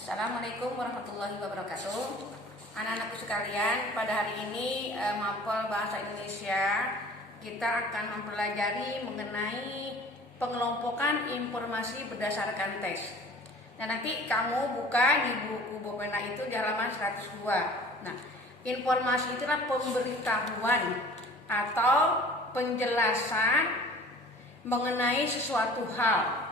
Assalamualaikum warahmatullahi wabarakatuh. Anak-anakku sekalian, pada hari ini Mapel Bahasa Indonesia kita akan mempelajari mengenai pengelompokan informasi berdasarkan teks. Nah, nanti kamu buka di buku Bopena itu di halaman 102. Nah, informasi itulah pemberitahuan atau penjelasan mengenai sesuatu hal.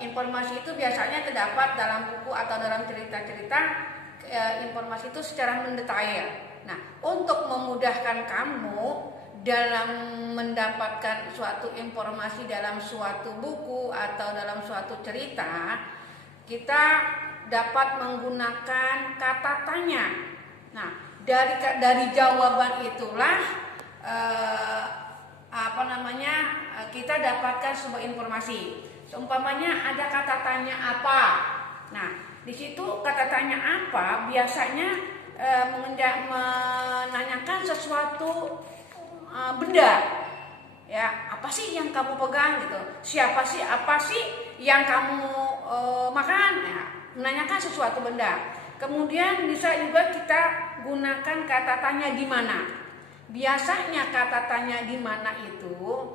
Informasi itu biasanya terdapat dalam buku atau dalam cerita-cerita. Informasi itu secara mendetail. Nah, untuk memudahkan kamu dalam mendapatkan suatu informasi dalam suatu buku atau dalam suatu cerita, kita dapat menggunakan kata tanya. Nah, dari jawaban itulah kita dapatkan sebuah informasi. Seumpamanya ada kata tanya apa. Nah, di situ kata tanya apa biasanya menanyakan sesuatu benda. Ya, apa sih yang kamu pegang gitu? Siapa sih? Apa sih yang kamu makan? Ya, menanyakan sesuatu benda. Kemudian bisa juga kita gunakan kata tanya di mana. Biasanya kata tanya di mana itu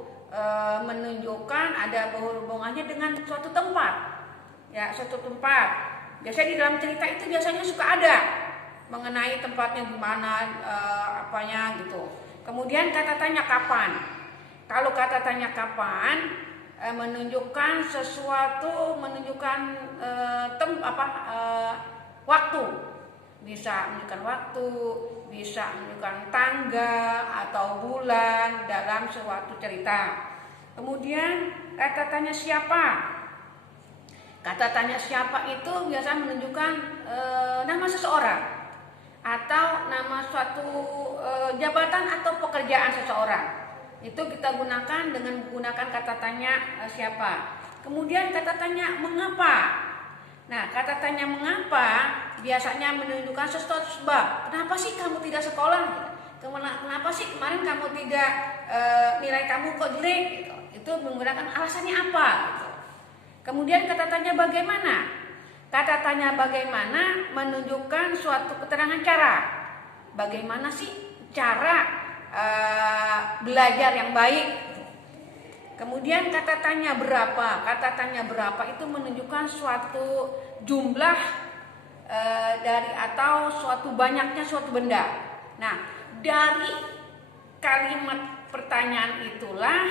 menunjukkan ada hubungannya dengan suatu tempat. Ya, suatu tempat. Biasanya di dalam cerita itu biasanya suka ada mengenai tempatnya di mana, apanya gitu. Kemudian kata tanya kapan. Kalau kata tanya kapan menunjukkan sesuatu, menunjukkan waktu. Bisa menunjukkan waktu, bisa menunjukkan tanggal atau bulan dalam suatu cerita. Kemudian kata tanya siapa. Kata tanya siapa itu biasa menunjukkan nama seseorang atau nama suatu jabatan atau pekerjaan seseorang. Itu kita gunakan dengan menggunakan kata tanya siapa. Kemudian kata tanya mengapa. Nah, kata tanya mengapa biasanya menunjukkan sesuatu sebab. Kenapa sih kamu tidak sekolah? Kenapa sih kemarin kamu tidak nilai kamu kok jelek? Gitu. Itu menggunakan alasannya apa? Gitu. Kemudian kata tanya bagaimana? Kata tanya bagaimana menunjukkan suatu keterangan cara. Bagaimana sih cara belajar yang baik? Kemudian kata tanya berapa. Kata tanya berapa itu menunjukkan suatu jumlah dari atau suatu banyaknya suatu benda. Nah, dari kalimat pertanyaan itulah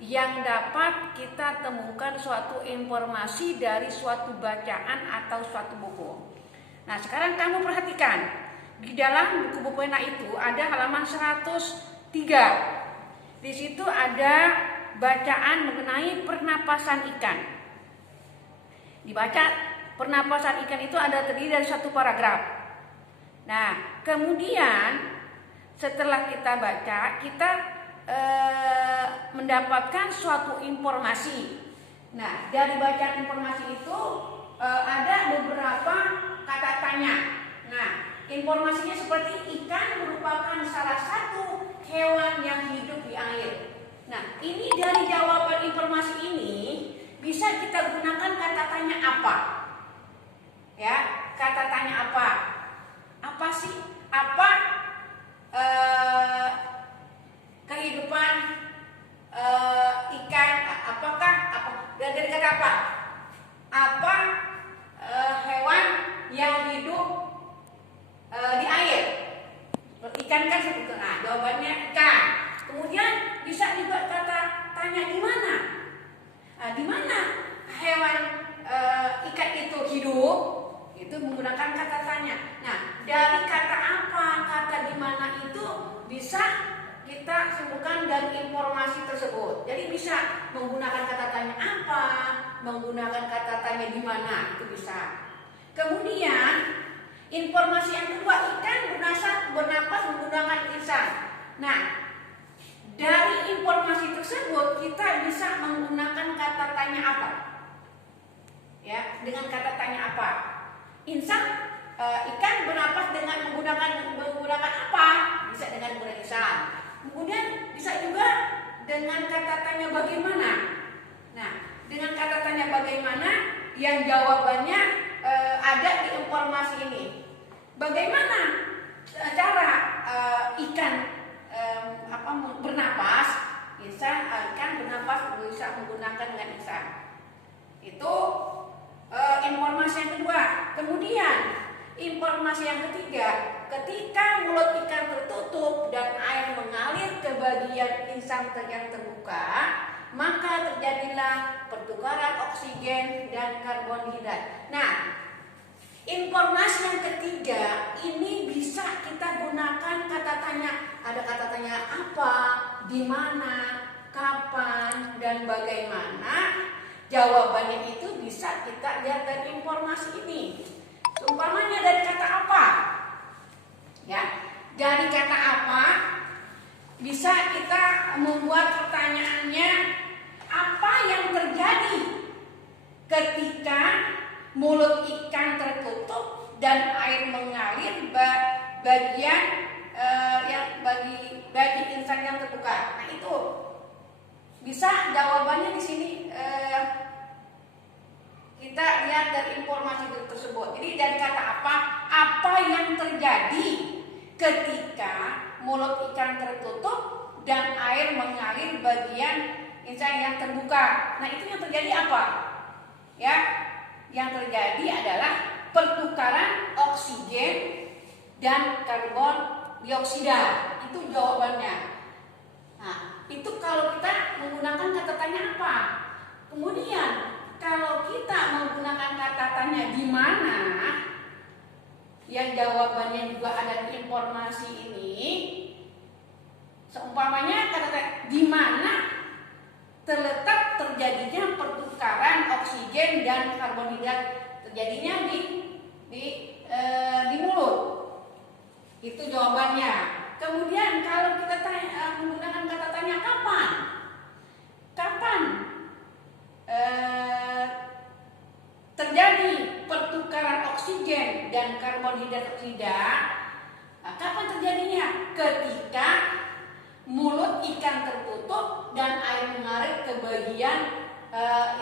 yang dapat kita temukan suatu informasi dari suatu bacaan atau suatu buku. Nah, sekarang kamu perhatikan. Di dalam buku Bopena itu ada halaman 103. Di situ ada bacaan mengenai pernapasan ikan. Dibaca pernapasan ikan itu ada terdiri dari satu paragraf. Nah, kemudian setelah kita baca, kita mendapatkan suatu informasi. Nah, dari bacaan informasi itu ada beberapa kata tanya. Nah, informasinya seperti ikan merupakan salah satu hewan yang hidup di air. Nah, ini dari jawaban informasi ini bisa kita gunakan kata tanya apa. Ya, kata tanya apa? Apa sih? Apa kehidupan ikan? Apakah dari kata apa? Apa hewan yang hidup di air? Ikan kan seperti itu. Nah, jawabannya ikan. Kemudian bisa juga kata tanya di mana? Di mana hewan ikan itu hidup? Itu menggunakan kata tanya. Nah, dari kata apa, kata di mana itu bisa kita simpulkan dari informasi tersebut. Jadi bisa menggunakan kata tanya apa, menggunakan kata tanya di mana, itu bisa. Kemudian informasi yang kedua, ikan bernapas menggunakan lisan. Nah, dari informasi tersebut kita bisa menggunakan kata tanya apa? Ya, dengan kata tanya apa? Ikan bernapas dengan menggunakan apa? Bisa dengan menggunakan lisan. Kemudian bisa juga dengan kata tanya bagaimana. Nah, dengan kata tanya bagaimana yang jawabannya ada di informasi ini. Bagaimana cara ikan bernapas? Ikan bernapas bisa menggunakan dengan lisan. Itu informasi yang kedua. Kemudian informasi yang ketiga, ketika mulut ikan tertutup dan air mengalir ke bagian insang yang terbuka, maka terjadilah pertukaran oksigen dan karbon hidrat. Nah, informasi yang ketiga ini bisa kita gunakan kata tanya. Ada kata tanya apa, di mana, kapan, dan bagaimana. Jawabannya itu bisa kita lihat dari informasi ini. Umpamanya dari kata apa? Ya, dari kata apa bisa kita membuat pertanyaannya, apa yang terjadi ketika mulut ikan tertutup dan air mengalir bagian bagi insang yang terbuka. Nah, itu bisa jawabannya di sini kita lihat dari informasi tersebut. Jadi dari kata apa yang terjadi ketika mulut ikan tertutup dan air mengalir bagian insang yang terbuka. Nah, itu yang terjadi apa? Ya, yang terjadi adalah pertukaran oksigen dan karbon dioksida. Itu jawabannya. Nah, itu kalau kita menggunakan kata tanya apa. Kemudian kalau kita menggunakan kata tanya di mana, yang jawabannya juga ada di informasi ini. Seumpamanya kata tanya di mana terletak terjadinya pertukaran oksigen dan karbon hidrat, terjadinya di mulut. Itu jawabannya. Kemudian kalau kita menggunakan kata tanya kapan? Kapan terjadi pertukaran oksigen dan karbon dioksida? Kapan terjadinya? Ketika mulut ikan tertutup dan air mengalir ke bagian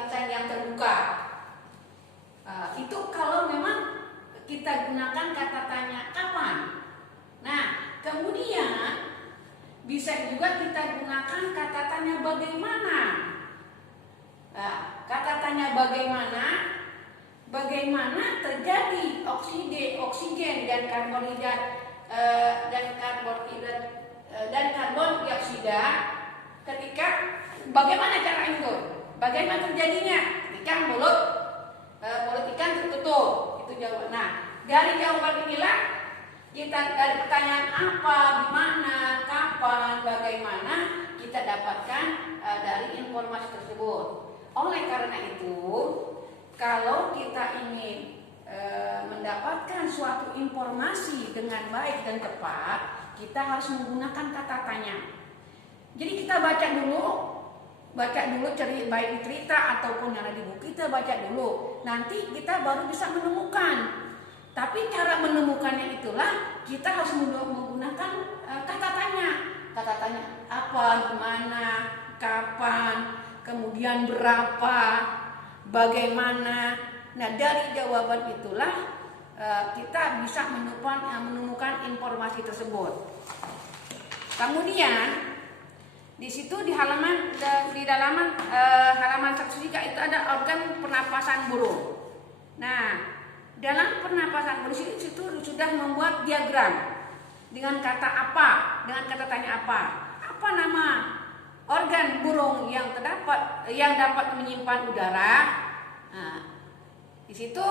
insang yang terbuka. Itu kalau memang kita gunakan kata tanya kapan. Nah, kemudian bisa juga kita gunakan kata tanya bagaimana. Kata tanya bagaimana terjadi oksigen dan karbon hidrat dan karbon dioksida ketika bagaimana cara itu? Bagaimana terjadinya ketika mulut ikan tertutup? Itu jawaban. Nah, dari jawaban inilah kita dari pertanyaan apa, di mana, kapan, bagaimana kita dapatkan dari informasi tersebut. Oleh karena itu, kalau kita ingin mendapatkan suatu informasi dengan baik dan tepat, kita harus menggunakan kata tanya. Jadi kita baca dulu baik cerita ataupun yang ada di buku, kita baca dulu. Nanti kita baru bisa menemukan. Tapi cara menemukannya itulah kita harus menggunakan kata tanya. Kata tanya apa, di mana, kapan, kemudian berapa, bagaimana. Nah, dari jawaban itulah kita bisa menemukan informasi tersebut. Kemudian di situ di halaman 103 itu ada organ pernapasan burung. Nah, dalam pernapasan burung itu sudah membuat diagram dengan kata apa, dengan kata tanya apa. Apa nama organ burung yang dapat menyimpan udara? Nah, di situ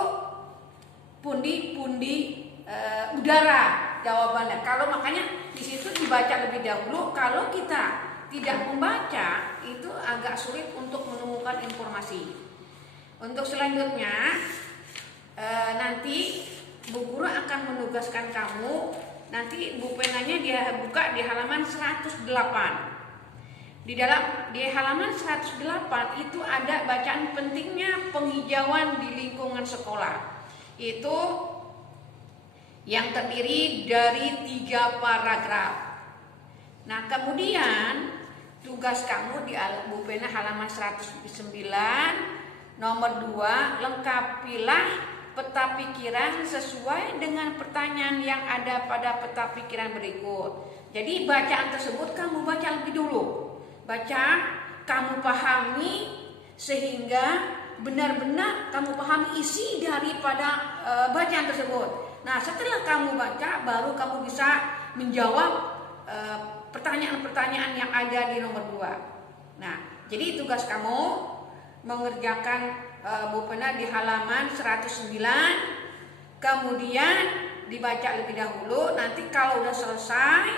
pundi-pundi udara jawabannya. Kalau makanya di situ dibaca lebih dahulu. Kalau kita tidak membaca, itu agak sulit untuk menemukan informasi. Untuk selanjutnya nanti Bu Guru akan menugaskan kamu, nanti Bu penanya dia buka di halaman 108. Di halaman 108 itu ada bacaan pentingnya penghijauan di lingkungan sekolah. Itu yang terdiri dari 3 paragraf. Nah, kemudian tugas kamu di Bu Pena halaman 109 Nomor 2, lengkapilah peta pikiran sesuai dengan pertanyaan yang ada pada peta pikiran berikut. Jadi bacaan tersebut kamu baca lebih dulu. Baca, kamu pahami sehingga benar-benar kamu pahami isi daripada bacaan tersebut. Nah, setelah kamu baca baru kamu bisa menjawab pertanyaan-pertanyaan yang ada di nomor 2. Nah, jadi tugas kamu mengerjakan Bupena di halaman 109, kemudian dibaca lebih dahulu. Nanti kalau udah selesai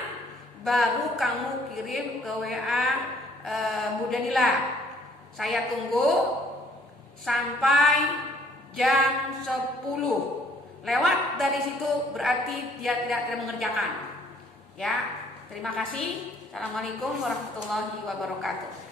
baru kamu kirim ke WA Bu Danila. Saya tunggu sampai jam 10. Lewat dari situ berarti dia tidak mengerjakan. Ya, terima kasih. Assalamualaikum warahmatullahi wabarakatuh.